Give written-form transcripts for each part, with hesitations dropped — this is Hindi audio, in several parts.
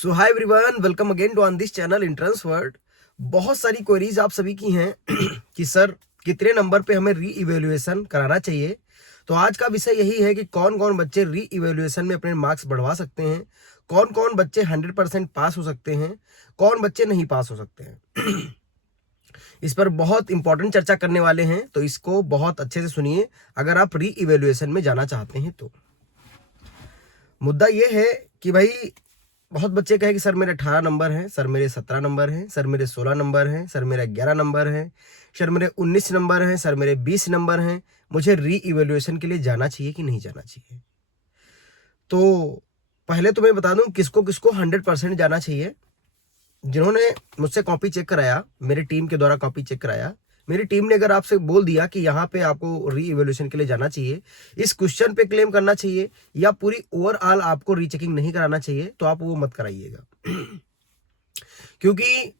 So hi everyone, welcome again to on this channel entrance world. बहुत सारी क्वेरीज आप सभी की हैं कि सर कितने नंबर पे हमें री इवेल्युएशन कराना चाहिए। तो आज का विषय यही है कि कौन कौन बच्चे री इवेल्युएशन में अपने मार्क्स बढ़वा सकते हैं, कौन कौन बच्चे 100% पास हो सकते हैं, कौन बच्चे नहीं पास हो सकते हैं। इस पर बहुत इंपॉर्टेंट चर्चा करने वाले हैं, तो इसको बहुत अच्छे से सुनिए अगर आप री इवेल्युएशन में जाना चाहते हैं तो। मुद्दा यह है कि भाई बहुत बच्चे कहे कि सर मेरे 18 नंबर हैं, सर मेरे 17 नंबर हैं, सर मेरे 16 नंबर हैं, सर मेरे 11 नंबर हैं, सर मेरे 19 नंबर हैं, सर मेरे 20 नंबर हैं, मुझे री इवेल्युएशन के लिए जाना चाहिए कि नहीं जाना चाहिए। तो पहले तो मैं बता दूं किसको किसको 100% जाना चाहिए। जिन्होंने मुझसे कॉपी चेक कराया, मेरी टीम के द्वारा कॉपी चेक कराया, मेरी टीम ने अगर आपसे बोल दिया कि यहाँ पे आपको री इवेल्युएशन के लिए जाना चाहिए, इस क्वेश्चन पे क्लेम करना चाहिए या पूरी ओवरऑल आपको रीचेकिंग नहीं कराना चाहिए, तो आप वो मत कराइएगा। क्योंकि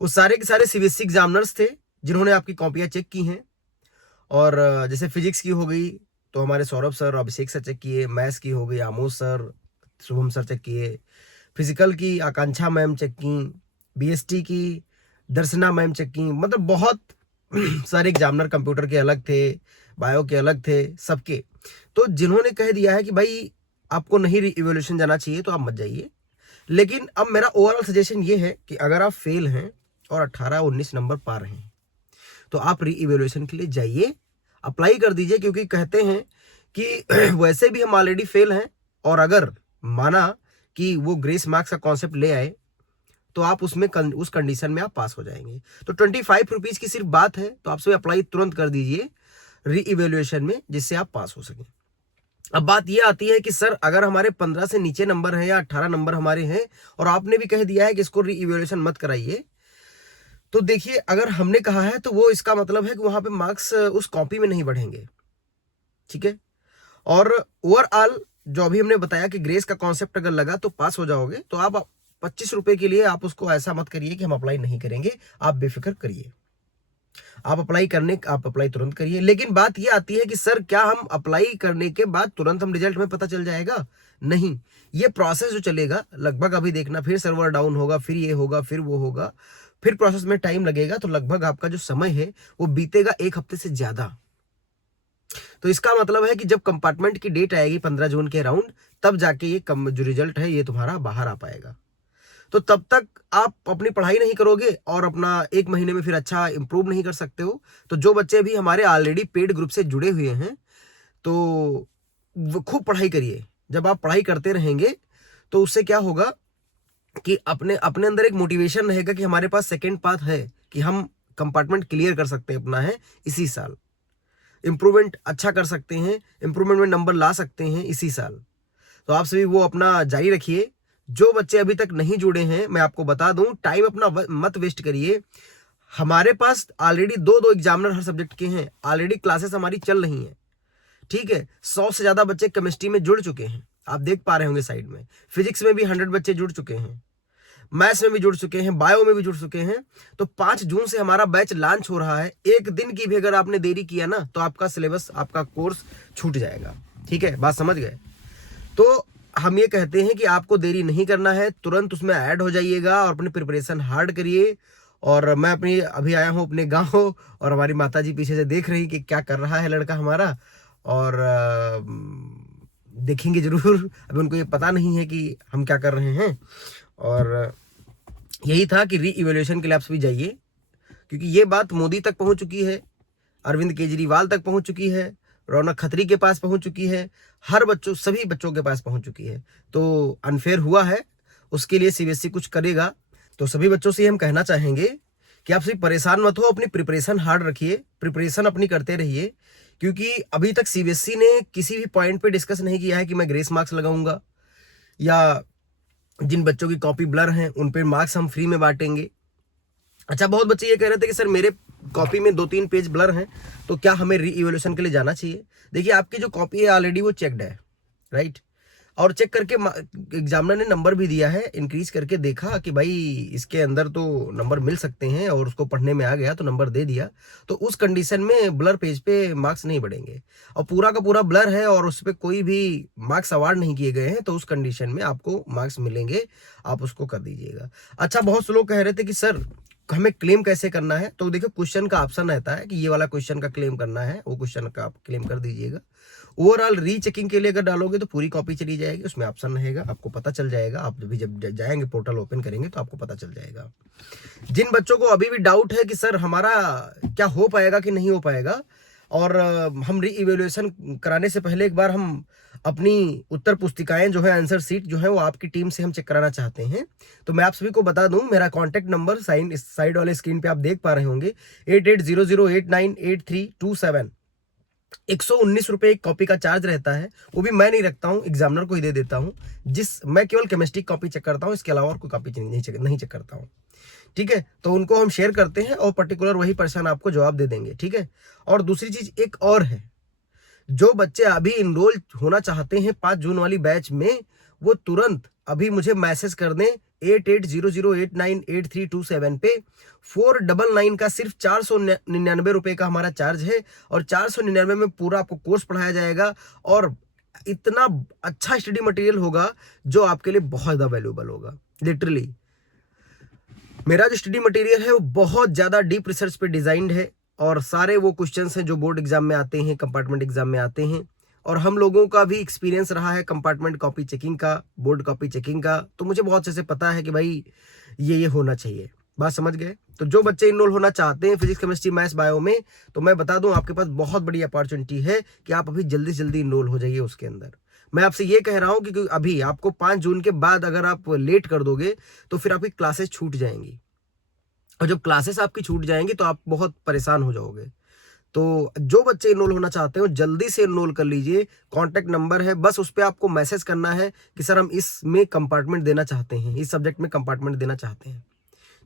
वो सारे के सारे सीबीएसई एग्जामिनर्स थे जिन्होंने आपकी कॉपियां चेक की हैं। और जैसे फिजिक्स की हो गई तो हमारे Saurabh sir, Abhishek sir check किए, मैथ्स की हो गई Amod sir, Shubham sir check किए, फिजिकल की आकांक्षा मैम चेक की, बीएसटी की दर्शना मैम चेक की। मतलब बहुत सारे एग्जामिनर कंप्यूटर के अलग थे, बायो के अलग थे, सबके। तो जिन्होंने कह दिया है कि भाई आपको नहीं री इवोल्यूशन जाना चाहिए तो आप मत जाइए। लेकिन अब मेरा ओवरऑल सजेशन ये है कि अगर आप फेल हैं और 18-19 नंबर पा रहे हैं तो आप री इवोल्यूशन के लिए जाइए, अप्लाई कर दीजिए। क्योंकि कहते हैं कि वैसे भी हम ऑलरेडी फेल हैं, और अगर माना कि वो ग्रेस मार्क्स का कॉन्सेप्ट ले आए तो आप उसमें उस कंडीशन में आप पास हो जाएंगे। तो 25 रुपीज की सिर्फ बात है, तो आपसे अप्लाई तुरंत कर दीजिए री इवेल्युएशन में, जिससे आप पास हो सकें। अब बात यह आती है कि सर अगर हमारे 15 से नीचे नंबर हैं या 18 नंबर हमारे हैं और आपने भी कह दिया है कि इसको री इवेल्युएशन मत कराइए, तो देखिए अगर हमने कहा है तो वो इसका मतलब है कि वहां पे मार्क्स उस कॉपी में नहीं बढ़ेंगे, ठीक है। और ओवरऑल जो अभी हमने बताया कि ग्रेस का कॉन्सेप्ट अगर लगा तो पास हो जाओगे, तो आप 25 रुपए के लिए आप उसको ऐसा मत करिए कि हम अप्लाई नहीं करेंगे। आप बेफिक्र करिए, आप अप्लाई तुरंत करिए। लेकिन बात यह आती है कि सर क्या हम अप्लाई करने के बाद तुरंत हम रिजल्ट में पता चल जाएगा? नहीं, ये प्रोसेस जो चलेगा लगभग, अभी देखना फिर सर्वर डाउन होगा, फिर ये होगा, फिर वो होगा, फिर प्रोसेस में टाइम लगेगा। तो लगभग आपका जो समय है वो बीतेगा 1 हफ्ते से ज्यादा। तो इसका मतलब है कि जब कंपार्टमेंट की डेट आएगी 15 जून के अराउंड, तब जाके ये जो रिजल्ट है ये तुम्हारा बाहर आ पाएगा। तो तब तक आप अपनी पढ़ाई नहीं करोगे और अपना 1 महीने में फिर अच्छा इंप्रूव नहीं कर सकते हो। तो जो बच्चे भी हमारे ऑलरेडी पेड ग्रुप से जुड़े हुए हैं, तो खूब पढ़ाई करिए। जब आप पढ़ाई करते रहेंगे तो उससे क्या होगा कि अपने अपने अंदर एक मोटिवेशन रहेगा कि हमारे पास सेकेंड पाथ है कि हम कंपार्टमेंट क्लियर कर सकते हैं अपना है इसी साल, इंप्रूवमेंट अच्छा कर सकते हैं, इंप्रूवमेंट में नंबर ला सकते हैं इसी साल। तो आप सभी वो अपना जारी रखिए। जो बच्चे अभी तक नहीं जुड़े हैं, मैं आपको बता दूं, टाइम अपना मत वेस्ट करिए। हमारे पास ऑलरेडी दो एग्जामिनर हर सब्जेक्ट के हैं, ऑलरेडी क्लासेस हमारी चल रही हैं, ठीक है। 100 से ज्यादा बच्चे केमिस्ट्री में जुड़ चुके हैं, आप देख पा रहे होंगे साइड में। फिजिक्स में भी 100 बच्चे जुड़ चुके हैं, मैथ्स में भी जुड़ चुके हैं, बायो में भी जुड़ चुके हैं। तो 5 जून से हमारा बैच लॉन्च हो रहा है। एक दिन की भी अगर आपने देरी किया ना तो आपका सिलेबस, आपका कोर्स छूट जाएगा, ठीक है, बात समझ गए। तो हम ये कहते हैं कि आपको देरी नहीं करना है, तुरंत उसमें ऐड हो जाइएगा और अपनी प्रिपरेशन हार्ड करिए। और मैं अपनी अभी आया हूँ अपने गांव, और हमारी माताजी पीछे से देख रही कि क्या कर रहा है लड़का हमारा, और देखेंगे जरूर। अभी उनको ये पता नहीं है कि हम क्या कर रहे हैं। और यही था कि री इवेल्युएशन के लिए आप सभी जाइए, क्योंकि ये बात मोदी तक पहुंच चुकी है, अरविंद केजरीवाल तक पहुंच चुकी है, रौनक खत्री के पास पहुंच चुकी है, हर बच्चों, सभी बच्चों के पास पहुंच चुकी है। तो अनफेयर हुआ है, उसके लिए सीबीएसई कुछ करेगा। तो सभी बच्चों से हम कहना चाहेंगे कि आप सभी परेशान मत हो, अपनी प्रिपरेशन हार्ड रखिए, प्रिपरेशन अपनी करते रहिए। क्योंकि अभी तक सीबीएसई ने किसी भी पॉइंट पे डिस्कस नहीं किया है कि मैं ग्रेस मार्क्स लगाऊंगा, या जिन बच्चों की कॉपी ब्लर हैं उन पे मार्क्स हम फ्री में बांटेंगे। अच्छा, बहुत बच्चे ये कह रहे थे कि सर मेरे कॉपी में 2-3 पेज ब्लर हैं, तो क्या हमें री इवोल्यूशन के लिए जाना चाहिए? देखिए आपकी जो कॉपी है ऑलरेडी वो चेक्ड है, राइट। और चेक करके एग्जामिनर ने नंबर भी दिया है, इंक्रीज करके देखा कि भाई इसके अंदर तो नंबर मिल सकते हैं और उसको पढ़ने में आ गया तो नंबर दे दिया। तो उस कंडीशन में ब्लर पेज पे मार्क्स नहीं बढ़ेंगे, और पूरा का पूरा ब्लर है और उस पर कोई भी मार्क्स अवार्ड नहीं किए गए हैं, तो उस कंडीशन में आपको मार्क्स मिलेंगे, आप उसको कर दीजिएगा। अच्छा, बहुत से लोग कह रहे थे कि सर हमें क्लेम कैसे करना है, तो देखिए क्वेश्चन का ऑप्शन रहता है कि ये वाला क्वेश्चन का क्लेम करना है, वो क्वेश्चन का आप क्लेम कर दीजिएगा। ओवरऑल रीचेकिंग के लिए अगर डालोगे तो पूरी कॉपी चली जाएगी, उसमें ऑप्शन रहेगा, आपको पता चल जाएगा। आप जब जाएंगे पोर्टल ओपन करेंगे तो आपको पता चल जाएगा। जिन बच्चों को अभी भी डाउट है कि सर हमारा क्या हो पाएगा कि नहीं हो पाएगा, और हम री इवेल्युएशन कराने से पहले एक बार हम अपनी उत्तर पुस्तिकाएं जो है, आंसर सीट जो है, वो आपकी टीम से हम चेक कराना चाहते हैं, तो मैं आप सभी को बता दूं, मेरा कॉन्टैक्ट नंबर साइड वाले स्क्रीन पे आप देख पा रहे होंगे, 8800898327। 119 रुपये एक कॉपी का चार्ज रहता है, वो भी मैं नहीं रखता हूँ, एग्जामिनर को ही दे देता हूँ। मैं केवल केमिस्ट्री कॉपी चेक करता हूँ, इसके अलावा और कोई कॉपी नहीं चेक करता हूँ। ठीक है, तो उनको हम शेयर करते हैं और पर्टिकुलर वही पर्सन आपको जवाब दे देंगे। ठीक है, और दूसरी चीज एक और है, जो बच्चे अभी इनरोल होना चाहते हैं 5 जून वाली बैच में, वो तुरंत अभी मुझे मैसेज कर दें 8800898327 पे। 499 का सिर्फ 499 रुपए का हमारा चार्ज है, और 499 में पूरा आपको कोर्स पढ़ाया जाएगा, और इतना अच्छा स्टडी मटेरियल होगा जो आपके लिए बहुत ज़्यादा वैल्यूएबल होगा। लिटरली मेरा जो स्टडी मटेरियल है वो बहुत ज़्यादा डीप रिसर्च पे डिजाइंड है, और सारे वो क्वेश्चंस हैं जो बोर्ड एग्जाम में आते हैं, कंपार्टमेंट एग्जाम में आते हैं, और हम लोगों का भी एक्सपीरियंस रहा है कंपार्टमेंट कॉपी चेकिंग का, बोर्ड कॉपी चेकिंग का, तो मुझे बहुत अच्छे से पता है कि भाई ये होना चाहिए। बात समझ गए? तो जो बच्चे इनरोल होना चाहते हैं फिजिक्स केमिस्ट्री मैथ्स बायो में, तो मैं बता दूं आपके पास बहुत बड़ी अपॉर्चुनिटी है कि आप अभी जल्दी से जल्दी इनरोल हो जाइए उसके अंदर। मैं आपसे ये कह रहा हूं कि अभी आपको 5 जून के बाद अगर आप लेट कर दोगे तो फिर आपकी क्लासेस छूट जाएंगी, और जब क्लासेस आपकी छूट जाएंगी तो आप बहुत परेशान हो जाओगे। तो जो बच्चे इनरोल होना चाहते हो जल्दी से इनरोल कर लीजिए। कॉन्टैक्ट नंबर है, बस उस पर आपको मैसेज करना है कि सर हम इसमें कंपार्टमेंट देना चाहते हैं, इस सब्जेक्ट में कंपार्टमेंट देना चाहते हैं।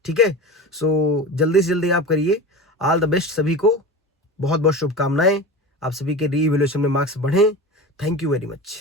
ठीक है, सो जल्दी से जल्दी आप करिए। ऑल द बेस्ट सभी को, बहुत बहुत शुभकामनाएं। आप सभी के री इवैल्यूएशन में मार्क्स बढ़ें। Thank you very much.